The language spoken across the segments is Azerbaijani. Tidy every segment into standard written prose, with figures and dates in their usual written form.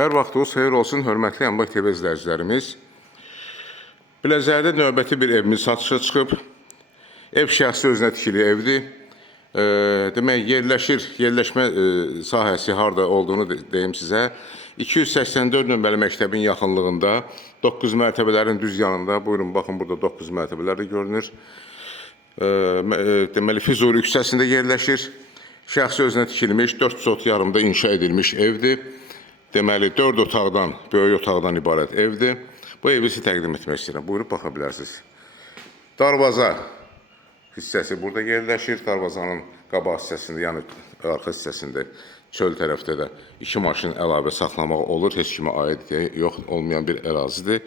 Hər vaxtınız xeyir olsun, hörmətli Yanbaq TV izləyicilərimiz. Biləcərdə növbəti bir evimiz satışa çıxıb. Ev şəxsi özünə tikili evdir. Demək, yerləşmə sahəsi harada olduğunu deyim sizə. 284 nömrəli məktəbin yaxınlığında, 9 mərtəbələrin düz yanında, buyurun, baxın, burada 9 mərtəbələr də görünür. Deməli, Füzuli küçəsində yerləşir. Şəxsi özünə tikilmiş, 4 sot yarımda inşa edilmiş evdir. Deməli, 4 otaqdan, böyük otaqdan ibarət evdir. Bu evi sizə təqdim etmək istəyirəm. Buyurub baxa bilərsiniz. Darvaza hissəsi burada yerləşir. Darvazanın qabaq hissəsində, yəni arxa hissəsində, çöl tərəfdə də 2 maşın əlavə saxlamaq olur. Heç kimə aid yox, olmayan bir ərazidir.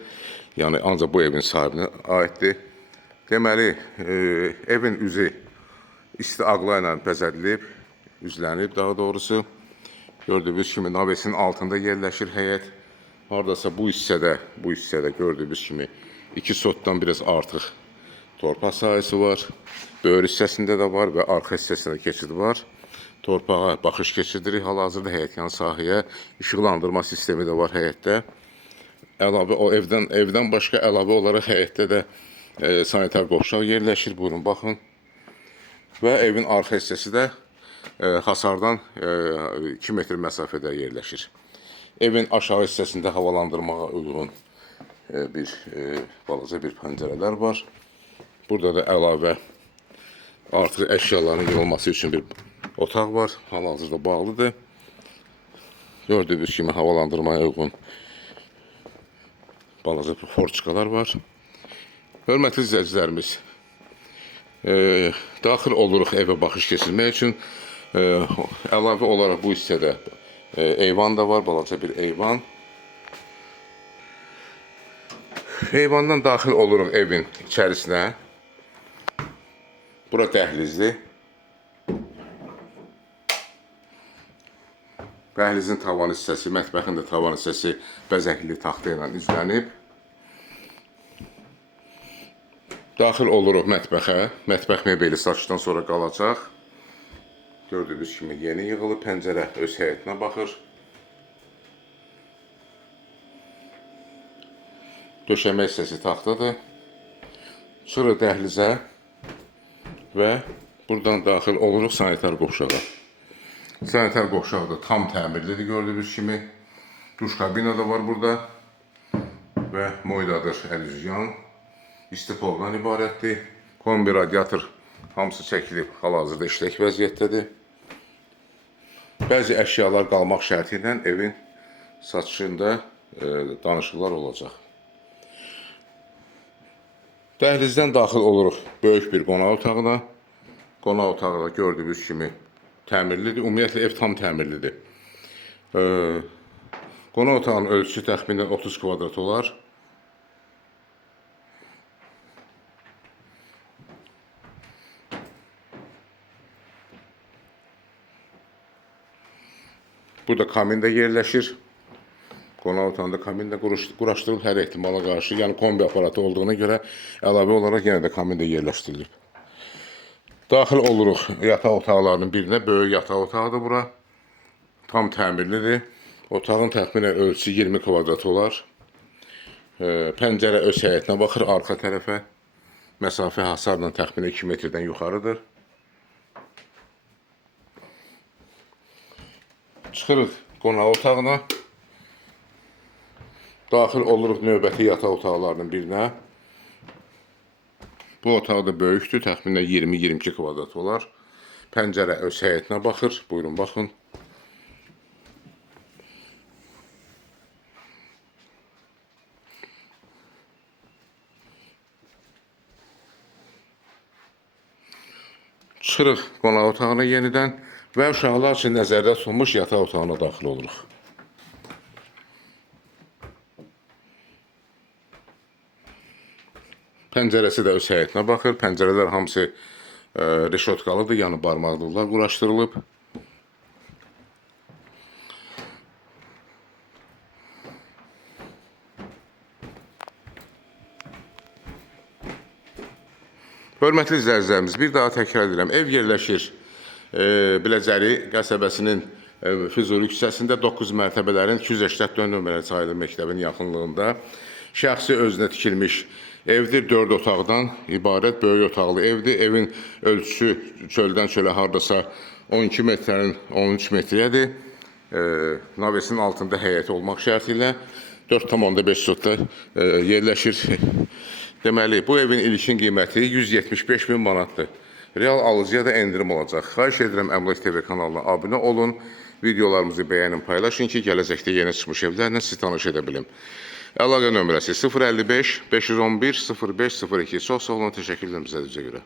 Yəni, ancaq bu evin sahibinə aiddir. Deməli, evin üzü isti ağla ilə bəzədilib, üzlənib daha doğrusu. Gördüyünüz kimi navesinin altında yerləşir həyət. Haradasa bu hissədə gördüyünüz kimi 2 sotdan biraz artıq torpaq sahəsi var. Böyür hissəsində də var və arxa hissəsində keçid var. Torpağa baxış keçirdirik. Hal-hazırda həyətyan sahəyə işıqlandırma sistemi də var həyətdə. Əlavə o evdən başqa əlavə olaraq həyətdə də sanitar qovşaq yerləşir. Buyurun, baxın. Və evin arxa hissəsi də hasardan 2 metr məsafədə yerləşir. Evin aşağı hissəsində havalandırmağa uyğun balaca bir pəncərələr var. Burada da əlavə artıq əşyaların yığılması üçün bir otaq var. Hal-hazırda bağlıdır. Gördüyünüz kimi havalandırmaya uyğun balaca forçkalar var. Hörmətli izləyicilərimiz, daxil oluruq evə baxış keçirmək üçün. Əlavə olaraq bu hissədə eyvan da var, balaca bir eyvan. Eyvandan daxil oluruq evin içərisinə. Bura dəhlizdir. Dəhlizin tavan hissəsi, mətbəxin də tavan hissəsi bəzəkli taxta ilə üzlənib. Daxil oluruq mətbəxə. Mətbəx mebeli satışdan sonra qalacaq. Gördüyünüz kimi yeni yığılıb, pəncərə öz həyətinə baxır. Döşəmə hissəsi taxtadır. Çıxırıq dəhlizə və buradan daxil oluruq sanitar qovşağa. Sanitar qovşağı da tam təmirlidir gördüyünüz kimi. Duş kabina da var burada və moydadır əlüzyan. İstipovdan ibarətdir. Kombi radiator hamısı çəkilib, hal-hazırda işlək vəziyyətdədir. Bəzi əşyalar qalmaq şərti ilə evin satışında danışıqlar olacaq. Dəhlizdən daxil oluruq böyük bir qonaq otağına. Qonaq otağı da gördüyünüz kimi təmirlidir. Ümumiyyətlə ev tam təmirlidir. Qonaq otağının ölçüsü təxminən 30 kvadrat olar. Burada kamin də yerləşir. Qonaq otağında kamin də quraşdırılıb hər ehtimala qarşı. Yəni kombi aparatı olduğuna görə əlavə olaraq yenə də kamin də yerləşdirilib. Daxil oluruq yataq otaqlarının birinə. Böyük yataq otağıdır bura. Tam təmirlidir. Otağın təxminən ölçüsü 20 kvadrat olar. Pəncərə öz həyətinə baxır arxa tərəfə. Məsafə hasarla təxminən 2 metrdən yuxarıdır. Çıxırıq qonaq otağına. Daxil oluruq növbəti yataq otaqlarının birinə. Bu otaq da böyükdür, təxminən 20-22 kvadrat olar. Pəncərə öz həyətinə baxır. Buyurun, baxın. Çıxırıq qonaq otağına yenidən və uşaqlar üçün nəzərdə tutulmuş yataq otağına daxil oluruq. Pəncərəsi də öz həyətinə baxır. Pəncərələr hamısı reşotkalıdır, yəni barmaqlıqlar quraşdırılıb. Hörmətli izləyicilərimiz, bir daha təkrar edirəm. Ev yerləşir Biləcəri qəsəbəsinin Füzuli küçəsində 9 mərtəbələrin 284 nömrəli sayılı məktəbin yaxınlığında şəxsi özünə tikilmiş evdir. 4 otaqdan ibarət böyük otaqlı evdir. Evin ölçüsü çöldən çölə hardasa 12 metrənin 13 metrədir. Navesin altında həyət olmaq şərti ilə 4,5 sotda yerləşir. Deməli, bu evin ilkin qiyməti 175 min manatdır. Real alıcıya da endirim olacaq. Xahiş edirəm Əmlak TV kanalına abunə olun. Videolarımızı bəyənin, paylaşın ki, gələcəkdə yeni çıxmış evlərlə siz tanış edə bilim. Əlaqə nömrəsi 055 511 0502. Çox sağ olun, təşəkkür edirəm bizə görə.